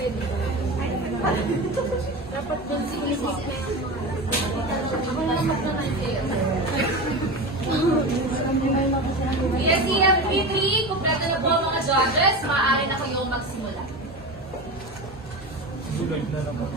pwede ba? Dapat dun sinisik na yung ako lang magtanay kayo. Yes, CFP3, kumpleto na po ang mga judges. Maaari na kayong magsimula. Sulag na naman.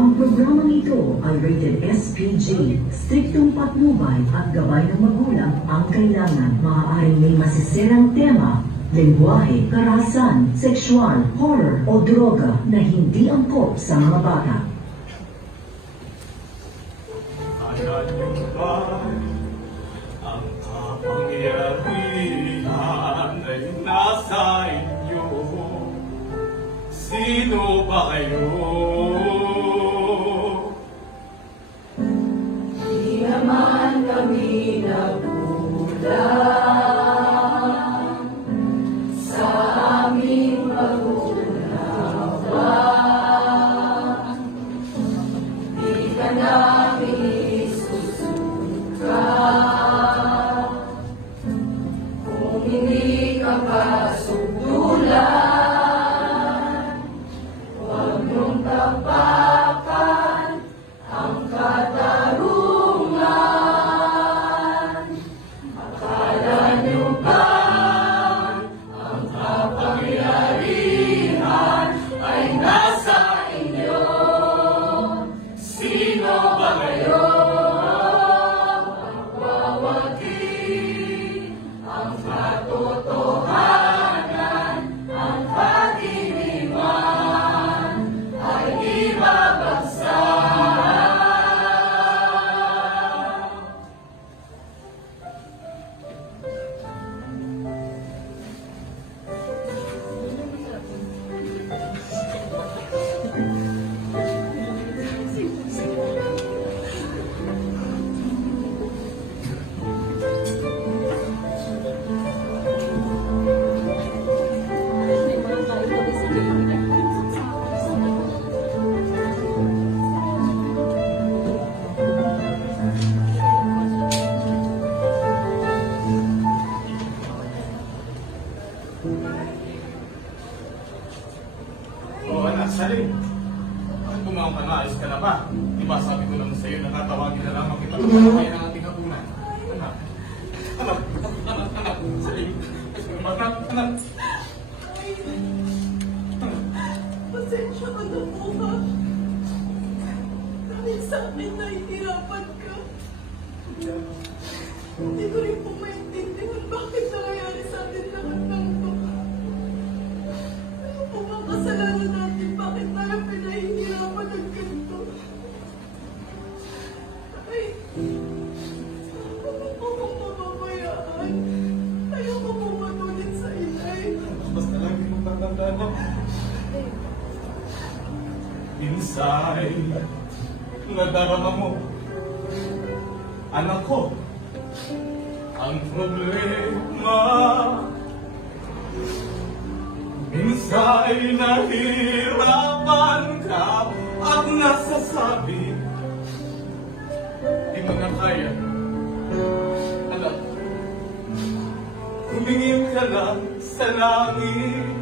Ang programang ito ay rated SPG. Striktong patnubay at gabay ng magulang ang kailangan. Maaaring may masisirang tema, lengguwahe, karahasan, sexual, horror o droga na hindi angkop sa mga bata. Alam niyo ba ang kapangyarihan ay nasa inyo? Sino ba kayo? Di naman kami nagkulang sa aming pag-unawa. Di ka namin isusuka kung hindi ka kasugulan. Huwag niyong tapakan ang katarungan. Akala niyo ba ang kapangyarihan ay nasa inyo? Sino ba kayo? Pagwawagi ang katotohanan, ang kadiliman ay ibabagsak. Oo, anak, saling. Bakit bumawang ka na? Ayos ka na ba? Di ba sabi ko lang sa'yo, natatawagin na lamang kita kung ano kaya ng ating hapunan? Anak, saling. Anak. Pasensya ka na po, ha? Dahil sa akin nahihirapan ka. Hindi ko rin po maintindihan bakit nangyayari sa atin lahat ng ito. Ano po ba ang kasalanan natin? Bakit tayo pinahihirapan ng ganito? Ay, ano po kung mababayaan? Ayoko po matulit sa inay. Basta lagi mong tatandaan na. Inside, nadarama mo. Anak ko, ang problema. Minsan nahihirapan ka at nasasabi, di mo na kaya. Anak, tumingin ka lang sa langit.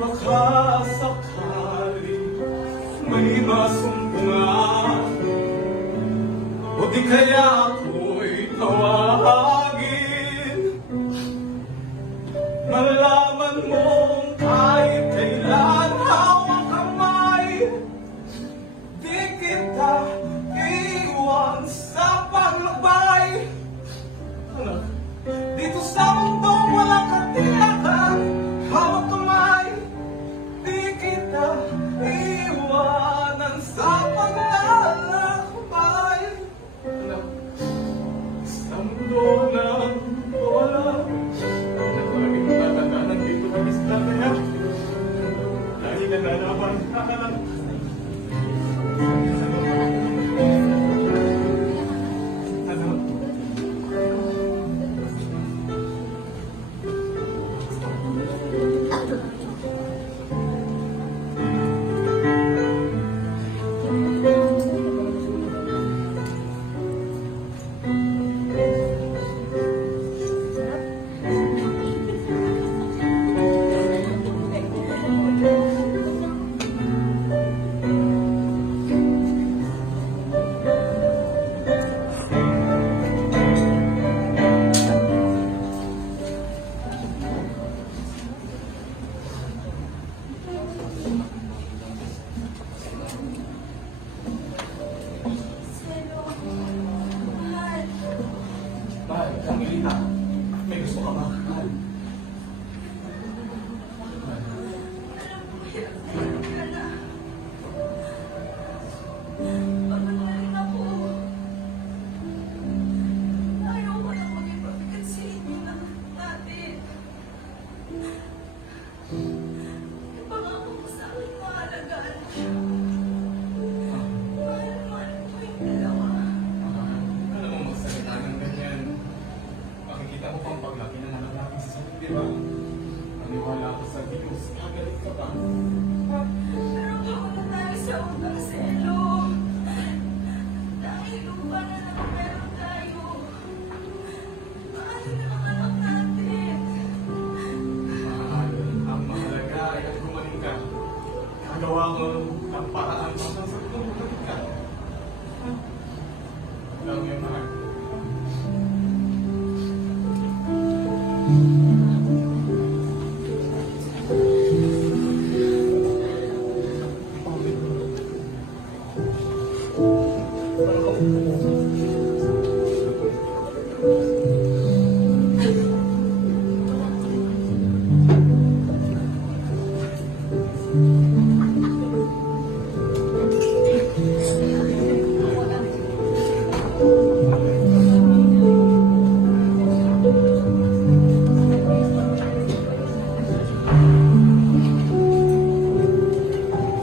Baka sakali may masumpungan, o di kaya ako'y tawagin. Malaman mong kahit kailan hawak kamay, di kita iwan sa paglakbay. Anak, dito sa mundong walang katiyakan, hawak kamay, di kita iwanan sa paglalakbay. Anak, sa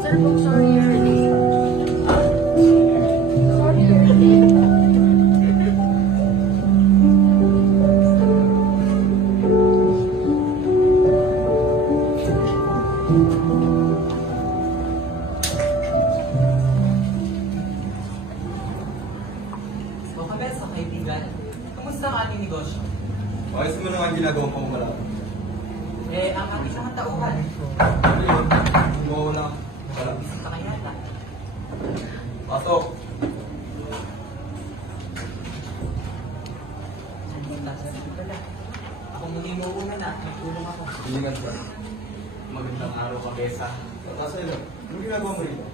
Sir, po, sorry you're late. Sorry you're late. O kami sa kaibigan, kumusta ang ating negosyo? Ayos naman ang ginagawang pamamalaki. Eh, ang ating isang tauhan, Ayun, mawawala ka. Wala. isang kaya yata. Pasok. Ako muna yung mauuna na, nagtulong ako. Ingat ka. Magandang araw ka, Besa. Tatasa yun. Anong ginagawa mo rito?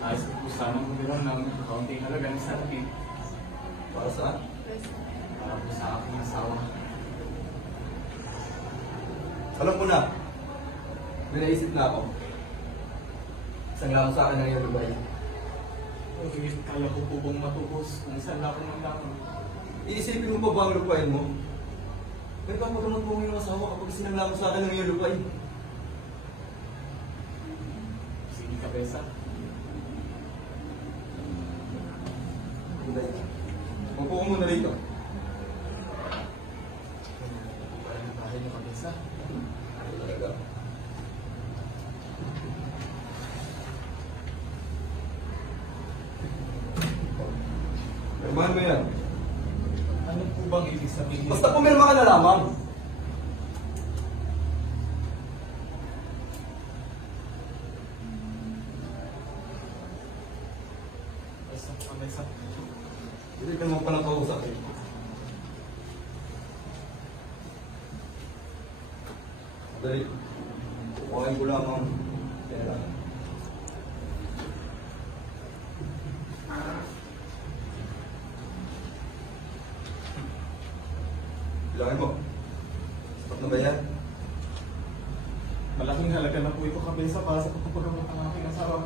Nais ko po sana magbilang ng kaunting halaga ng salapi Para saan? para po sa aking asawa. Alam ko na. May naisip na ako. Isang lang sa akin ng iyong Dubai. Okay, kaya ko po bang matubos kung saan ako ng lakon? Iisipin mo pa ba ang lupain mo? Nagpapagamot mo yung asawa kapag sinangla mo sa akin ng iyong lupain. Sige ka, Besa. Dubai. Upo ko muna rito. Para na tayo ka, Besa. Talaga. Pirmahan mo yan. Ano po bang ibig sabihin? Basta pumirma ka na lamang. Besa, Besa. Hindi ka naman palang kausap eh. Dali. Kuhain ko lamang pera. Bilangin mo. Sapat na ba yan? Malaking halaga na po ito, Kabesa, para sa pagpapagamot ng aking asawa.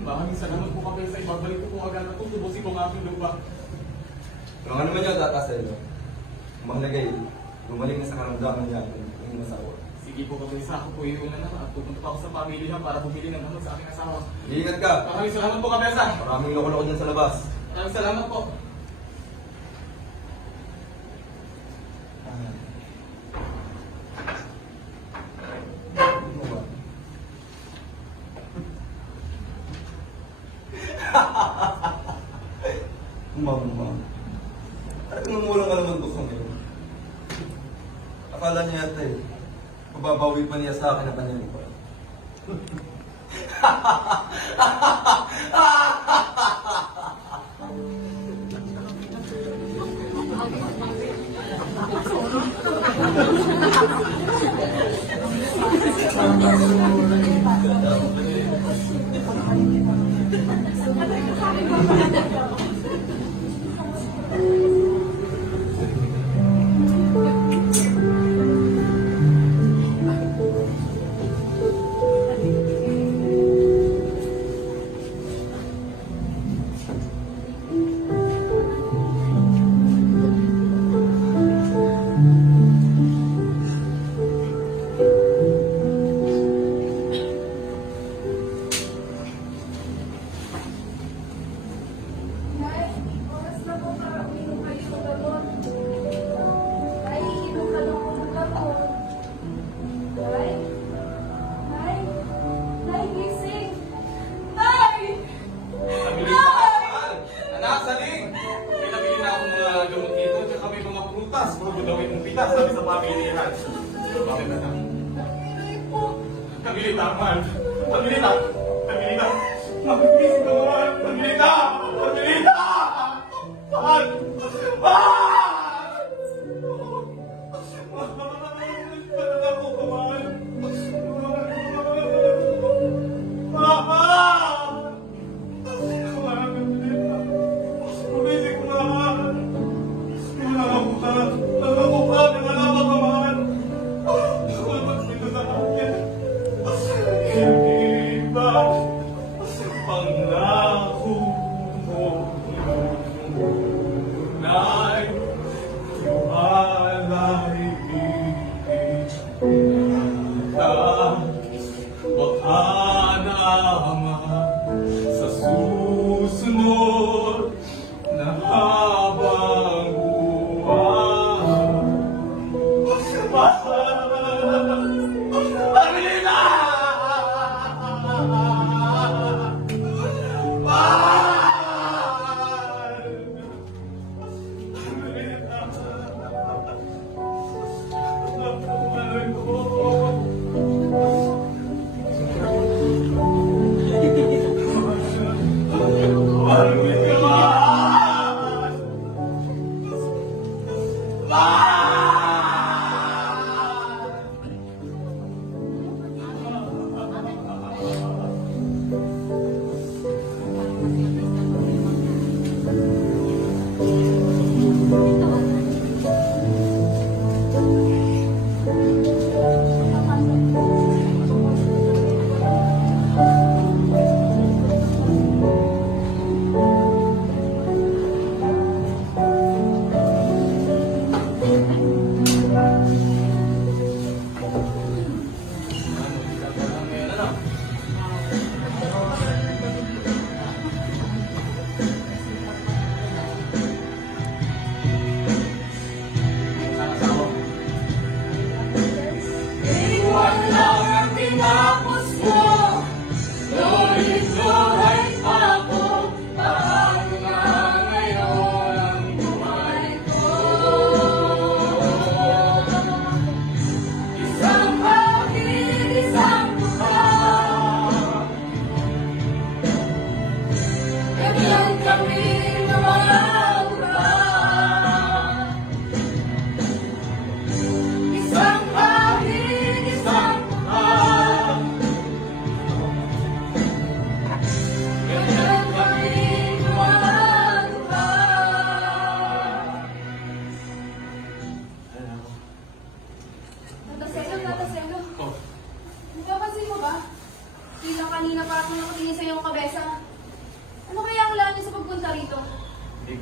Maraming salamat po, Kabesa. Ibabalik ko po agad na itong tubusin ko ng aking lupa. Pero nga naman yung tataas sa'yo. Ang mahalaga eh, bumalik na sa karamdaman niya ang iyong asawa. Sige po, Kabesa. Ako po yung una na at pupunta pa ako sa pamilya para bumili ng gamot sa aking asawa. Iingat ka! Maraming salamat po, Kabesa. Maraming loko-loko dyan sa labas. Maraming salamat po. Ano ba? Mama. At namumulang ka naman gusto ngayon. Akala niya yata eh. Mababawi pa niya sa akin ang kanyang lupa. Nay, oras na po para uminom kayo ng gamot. Nay, iinom ka lang po ng gamot. Nay? Nay? Nay, gising! Nay! Nabili na. Anak, saling! May nabili na akong mga gamot dito at saka may mga prutas. Puro daw yung pitas sabi sa pamilya. Bakit na lang? Nay po! Nabili na, mahal. Nabili na. Nabili na. Mabilis ko, mahal. Nabili na. Nabili na. Mahal. Mahal! Mahal ako, mahal. Mahal! Mahal, nabili na.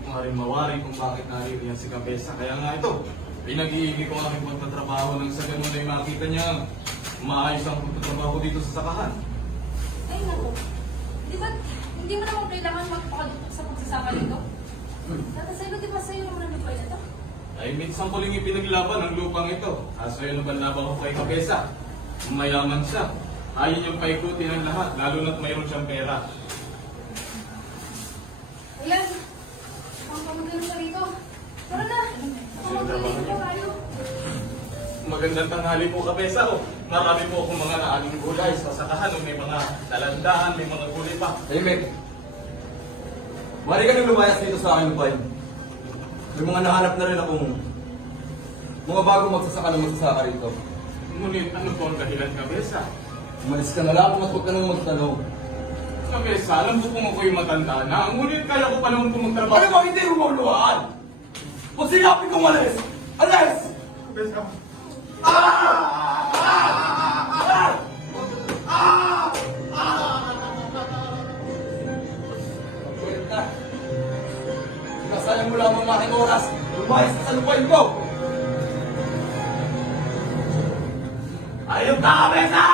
ko nga rin mawari kung bakit naririyan si Kabesa. Kaya nga ito, pinag-iigi ko ang aking pagtatrabaho nang sa ganun ay makita niya maayos ang pagtatrabaho dito sa sakahan. Ay, naku. Di ba, hindi mo naman kailangan magpakadutok sa pagsasaka nito? Tata Selo, di ba sa'yo naman ang lupay na to? Ay, minsan ko lang ipinaglaban ang lupang ito. Kaso yun ang laban ko kay Kabesa. Mayaman siya. Ayaw niyang paikutin ang lahat, lalo na't mayroon siyang pera. Ayan. Ang pamagano pa rito. Tara na. Pamagano pa tayo. Magandang tanghali po, Kabesa. Oh. Marami po akong mga naaling gulay sa sakahan. May mga talandaan, may mga gulay pa. Tahimik. Mari ka nang lumayas dito sa aking lupay. May mga nahanap na rin akong mga bagong magsasaka ng magsasaka rito. Ngunit ano po ang dahilan, Kabesa? Umalis ka na lang at huwag ka nang magtanong. Kabesa, alam ko kung ako'y matanda na. Ngunit kaya ko pa naman kung magtrabaho. Ano bang hindi umuluhan? Kung sinabi kong alis! Alis! Kabesa. Kulit na. Sinasayang mo lamang ang aking oras. Lumayas ka sa lupain ko! Ayun ka, Kabesa!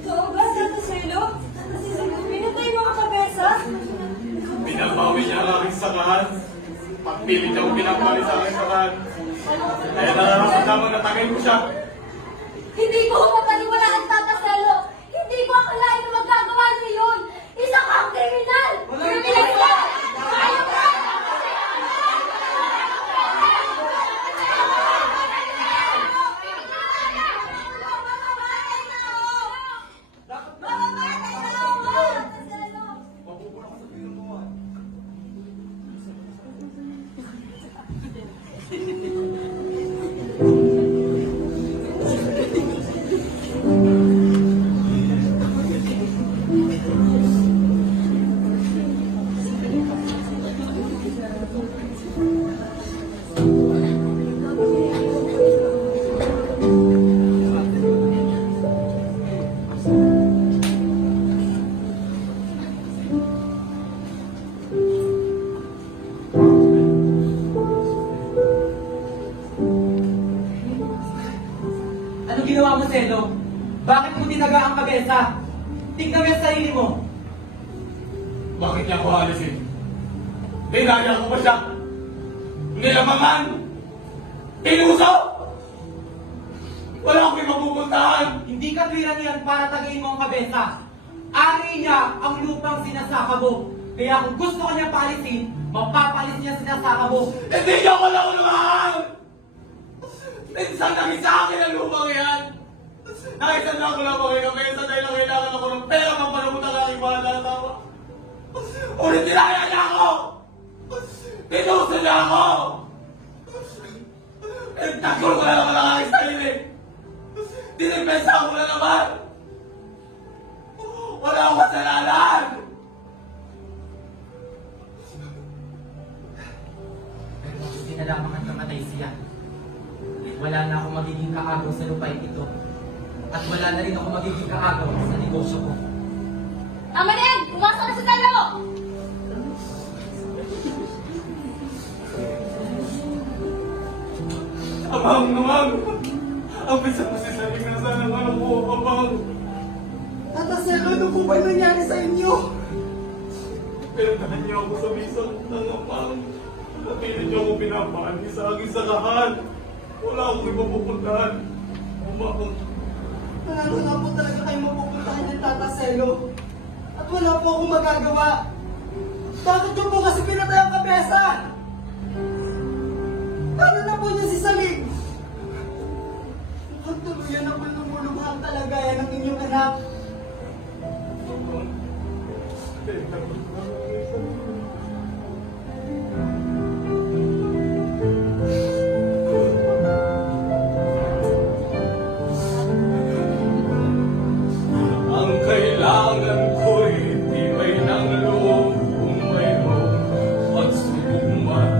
Ikaw ba, Tata Selo? Pinatay mo ang Kabesa? Pinabawi niya ang aking sakahan. Pagpilit niya ko pinapali sa aking sakahan. Kaya nararamdaman na tagay ko siya. Hindi ko mapaniwalaan, Tata Selo. Hindi ko akalain na magagawa niyo yun. Isa kang kriminal! Kriminal ka! Ayaw ka! Ano ginawa mo, Selo? Bakit mo tinaga ang Kabesa? Tignan mo yung sarili mo. Bakit niya ako alisin? Dinaya ko ba siya? Nilamangan? Tinuso? Wala akong mapupuntahan! Hindi ka tuwiran yan para tagayin mo ang Kabesa. Ari niya ang lupang sinasaka mo. Kaya kung gusto ko niya palisin, mapapalis niya sinasaka mo. Hindi niya ako nauluhan! Minsan naging sa akin ang lupang yan! Nakisan na ako lang kay Kabesa dahil ang kailangan ako ng pera pang panamot ang aking mahal na asawa. Ulit tinaya niya ako! Tinuso niya ako! Nagtagol ko na naman ang aking sarili! Dinipesa ko na naman! Wala akong kasalanan! Pero hindi na lamang ang namatay siya. Wala na akong magiging kaagaw sa lupain ito. At wala na rin ako magiging kaagaw sa negosyo ko. Tama na yan! Pumasok na sa talo! Amang naman! Ang bisa mo si Saling na sana ng anak ko, Amang! Tata Selo, ano po ba nangyari sa inyo? Pinagdahan niyo ako sa misang nangamang. Napilit niyo ako pinapaan sa aking sakahan. Wala akong ipapupuntahan. Umakong. Wala na po talaga kayo mapupuntahan ng Tata Selo. At wala po akong magagawa. Bakit niyo po kasi pinatay ang kabesa? Paano na po niya si Salig? Mukhang tuluyan na po lumuluhan talaga yan ang inyong anak. Ang kailangan ko'y tibay ng loob kung mayroong pagsubok man.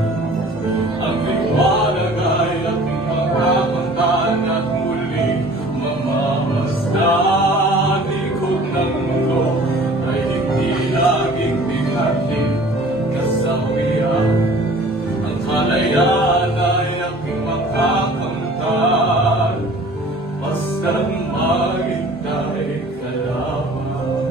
Ang liwanag ay ating makakamtan at muli mamamasdan. Ikot ng mundo ay hindi laging bigatin kasawian. Ang kalayaan ay aking makakamtan. Basta't maghintay ka lamang.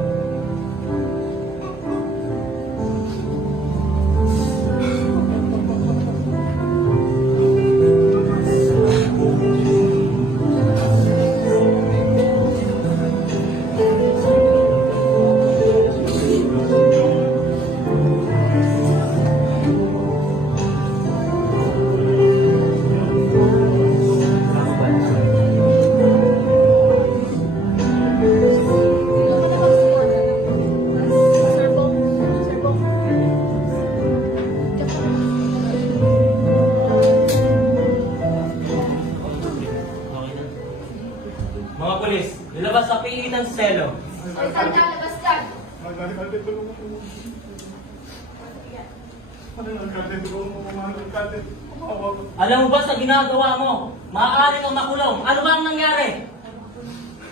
Mga pulis, nilabas sa piitan si Selo. Ay, saan lalabas dyan? Alcalde, tulungan mo. Alcalde, tulungan mo. Alcalde, kumawa ko. Alam mo ba sa ginagawa mo? Maaari kang makulong. Ano ba ang nangyari?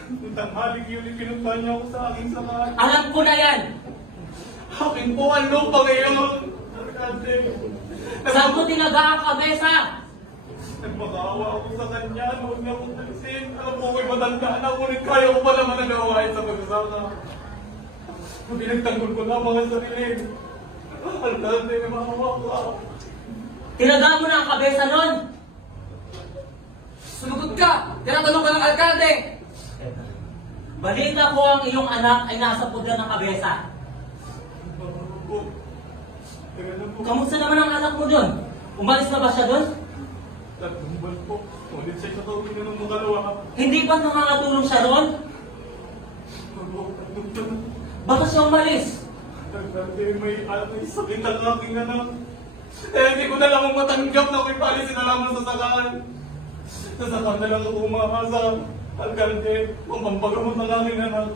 Nung tanghalik yun, pinuntahan niya ako sa aking sakahan. Alam ko na yan! Aking po ang lupa ngayon. Alcalde, Saan mo tinaga ang kabesa? nagmakaawa ako sa kanya. Huwag niya akong talisin. Alam ko ko'y matanda na, ngunit kaya ko pa naman ang gawain sa pagsasaka. Pinagtanggol ko na mga sarili. Alcalde, maawa ka. Tinaga mo na ang kabesa nun? Sumugod ka! Tinatanong ka ng alkalde! Balita ko ang iyong anak ay nasa pudra ng kabesa. Teka lang po. Kamusta naman ang anak mo dun? Umalis na ba siya dun? Tatlong buwan po. Ulit siya sa tawin na ng makalawa. Hindi pa nakakatulong siya ron? Baka siya umalis? Alcalde, may sakit ang aking anak. Hindi ko na lang matanggap na may palisin na lamang sa sakaan. Sa sakaan na lang ako umakasa. Alcalde, mampagamot ng aking anak.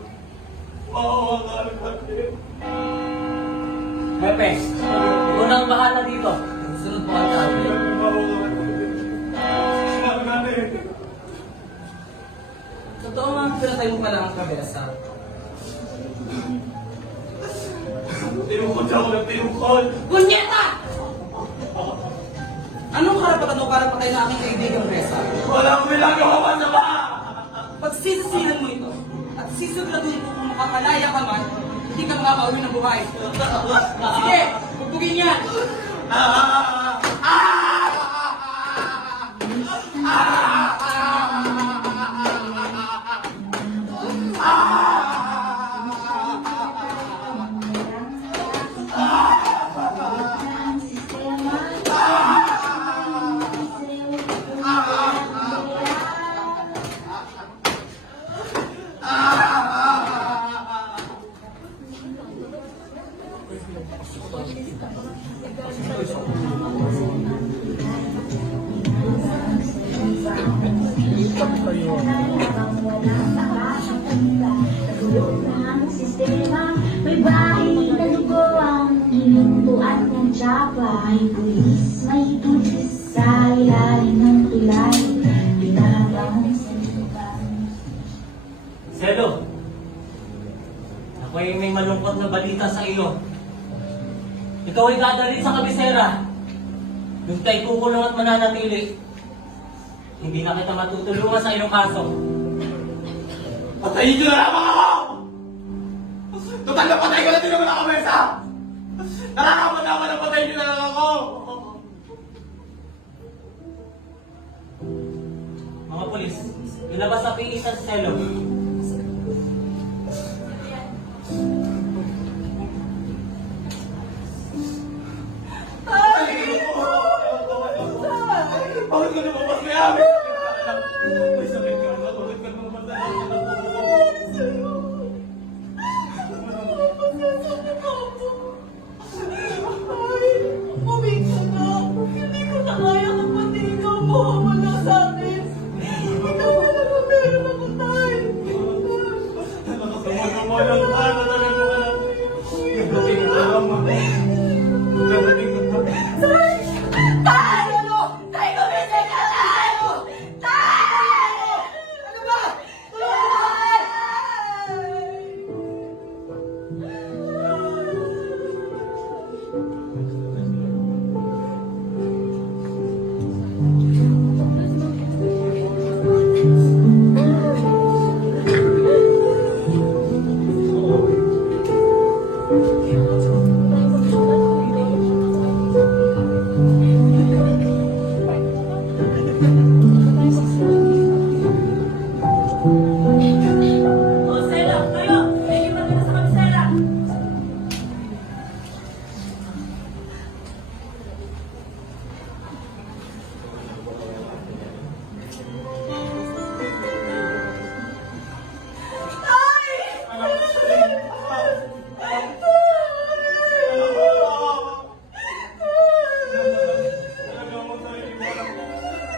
Maawa ka, Alcalde. Pepes, ikaw na ang bahala dito. Sunod mo ang sabi. Alcalde, maawa ka, Alcalde. Alcalde. Totoo nga, pinatay mo pala ang kabesa. Tinukod siya ako ng tinukod. Punyeta! Anong karapatan mo para patay na aking kaibigang Reza? Wala akong ginagawa masama. Pagsisisihan mo ito at sisiguraduhin ko kung makakalaya ka man, hindi ka makakauwi ng buhay. Sige, bubugin niya! Sistema, may bahay na lugo ang inutuan ng tsapa. May pulis, may tulis sa ilalim ng tulay. Pinabang sa lugar. Selo, ako'y may malungkot na balita sa iyo. Ikaw ay dadalhin sa kabisera. Doon kay kukulong at mananatili. Hindi na kita matutulungan sa iyong kaso. Patayin niyo na lamang ako! Total na patay ko na din naman ang kabesa! Nakakapat naman na patayin niyo na lang ako! Mga polis, nilabas sa PE sa Selo. Bakit ka lumabas may amin? May sakit ka na. Bakit ka lumabas na Umuwi ka na. Hindi ko na kaya kapag ikaw mawawala sa akin. Ikaw wala na meron ako, Tay. Nakasama-sama lang ka. Natagal mo ka lang. Nagating ka naman. Nagating ka naman. Tay! Ano? Tay, gumising ka, Tay! Tay! Ano ba? Tay! O, Selo, tayo! Naiiwan ka na sa kabisera!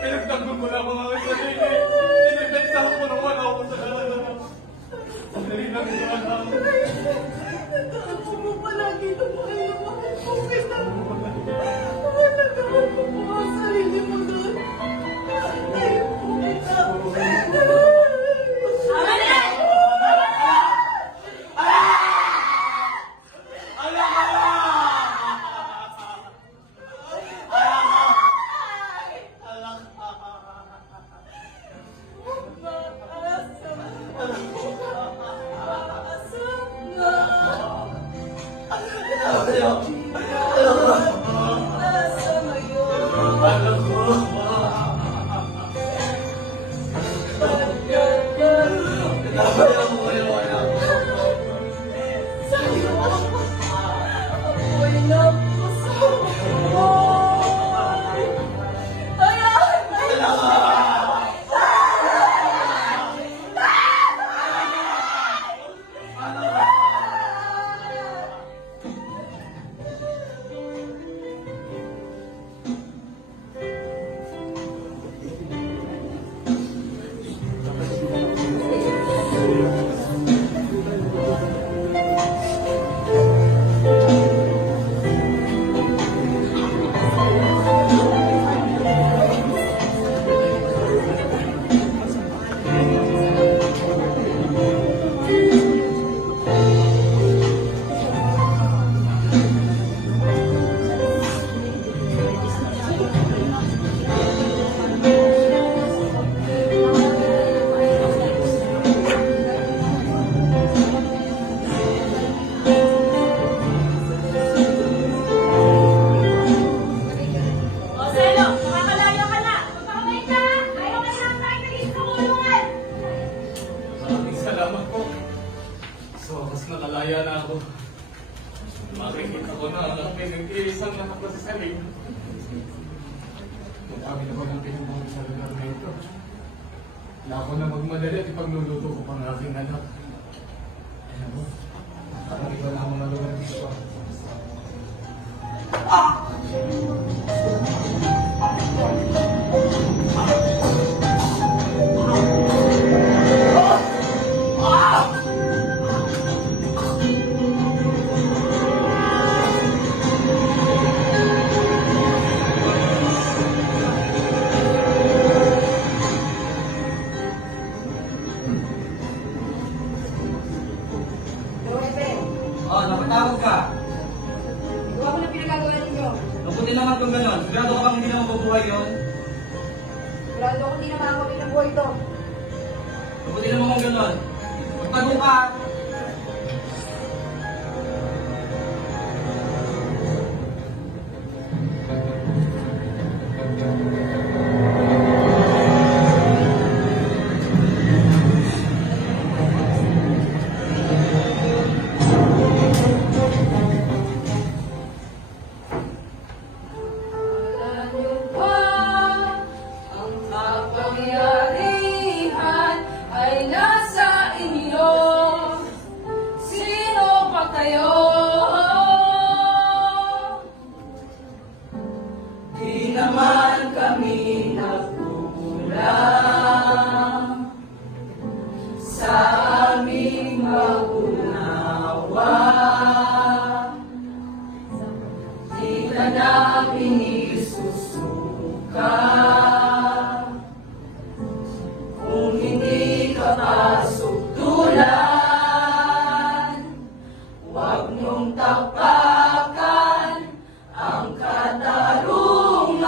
Pinagtanggol ko lang mga sarili. Inipensahan ko naman ako sa lahat. Sandali lang ito alam. Ako mo palagi na kayo makikupit na. Nagawin ko po ang sarili mo doon. Ayaw po kita. Tama na! Alam ka! Alam ko. Pinabayang mo yung anak ko. O, Selo, makakalayo ka na! Magpakabay ka! Ayaw ka na tayo naging kumulungan! Maraming salamat po. So, mas nakalaya na ako. Makikita ko na ang pinag-iisang nakapasisaling. Marami na ba ng pinubuhay sa lugar na ito? Wala ako na magmadali at ipagluluto ko pang aking anak. Alam mo, nakakaliwa na ako na lugar dito. Oh, napatawag ka. Gawa ko na pinagagawa ninyo. Mabuti naman kung gano'n. Sigurado ka bang hindi na mabubuhay yun? Sigurado ako hindi na makakawin ng buhay ito. Mabuti naman kung gano'n. Magtago ka. inyong tapakan ang katarungan.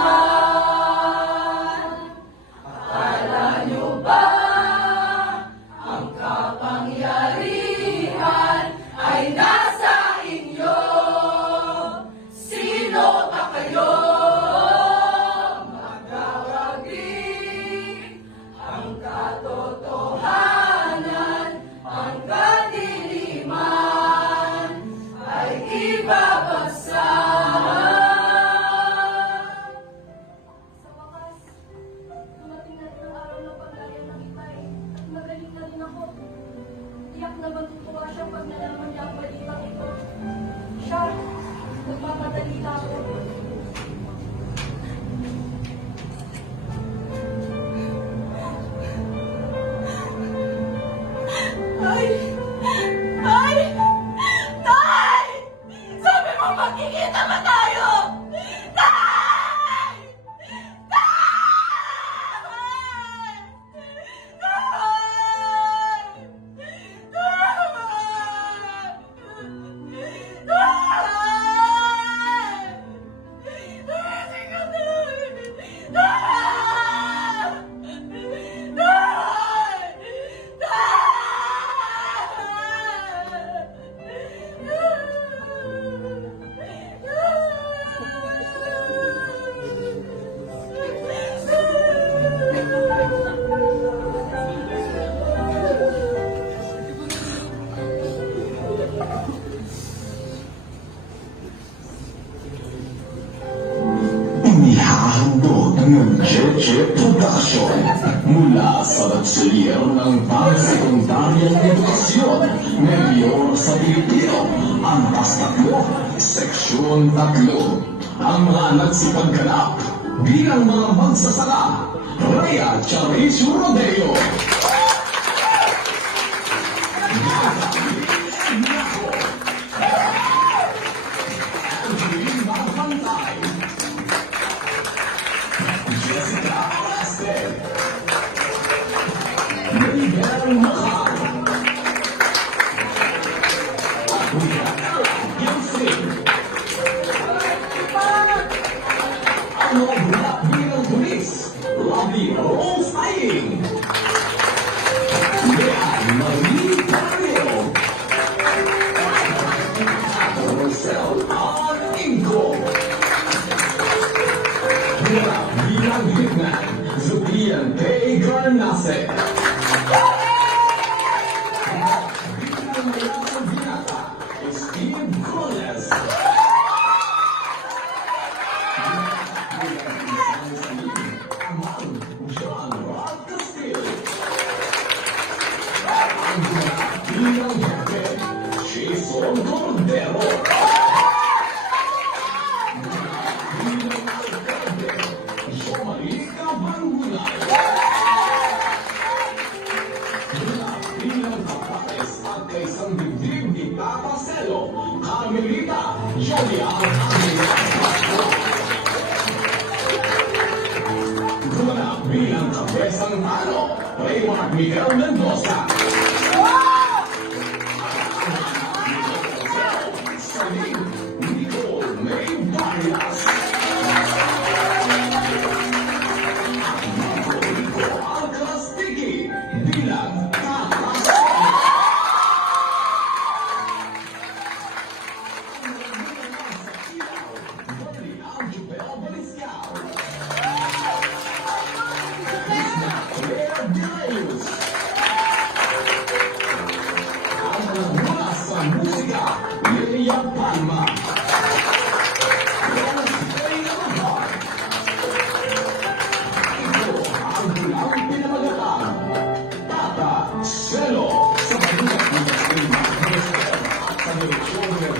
Akala nyo ba ang kapangyarihan ay nasa inyo? Sino ba kayo? Magkawagi ang katotohanan, ang kadiliman ay ibabagsak. Sa wakas, dumating na rin ang araw ng paglaya ng Itay at magaling na rin ako. Tiyak na matutuwa siya pag nalaman niya ang balitang ito. Siya, nagmamadali na ako. Tay! Tay! Tay! Sabi mo magkikita ba tayo? Tay! Tay! Inihahandog ng JJ Production mula sa nagsilyer ng pang-sekundaryang edukasyon ngayon sa Pilipino, Antas 3, Seksyon 3. Ang mga nagsipagganap bilang mga magsasaka, Rhea Charish Rodeo. Angeline Magpantay, Jessica Arrested, Miguel Mahal, Kuya Eric Gilsing, ang mga bulak bilang pulis, Lovey Rose Aying, Leanne Marie Carrillo, Rosel R. Inco, Bulak bilang hitman, Zubian K. Garnase, bilang mayasang binata, Steve Coles, Amang John Rod Castillo, ang bulak bilang jefe, Jason Cordero, bilang alcalde, Jomarika Bangulay, bilang kapates at kaisang dibdib ni Papa Celo, Carmelita Jolia Guna bilang kabesang talo, Raymond Miguel Mendoza, Saling Nicole May Vargas, Marco Alcastiki bilang Tatas. Bernie Aljubel Baliscao, Claire Direus, ang mga mula sa musika, Lilia Palma, Rose Day Alahar, ito ang bulang pinamagatang Tata Celo sa balikat ng Steve Master at sa direksyon ng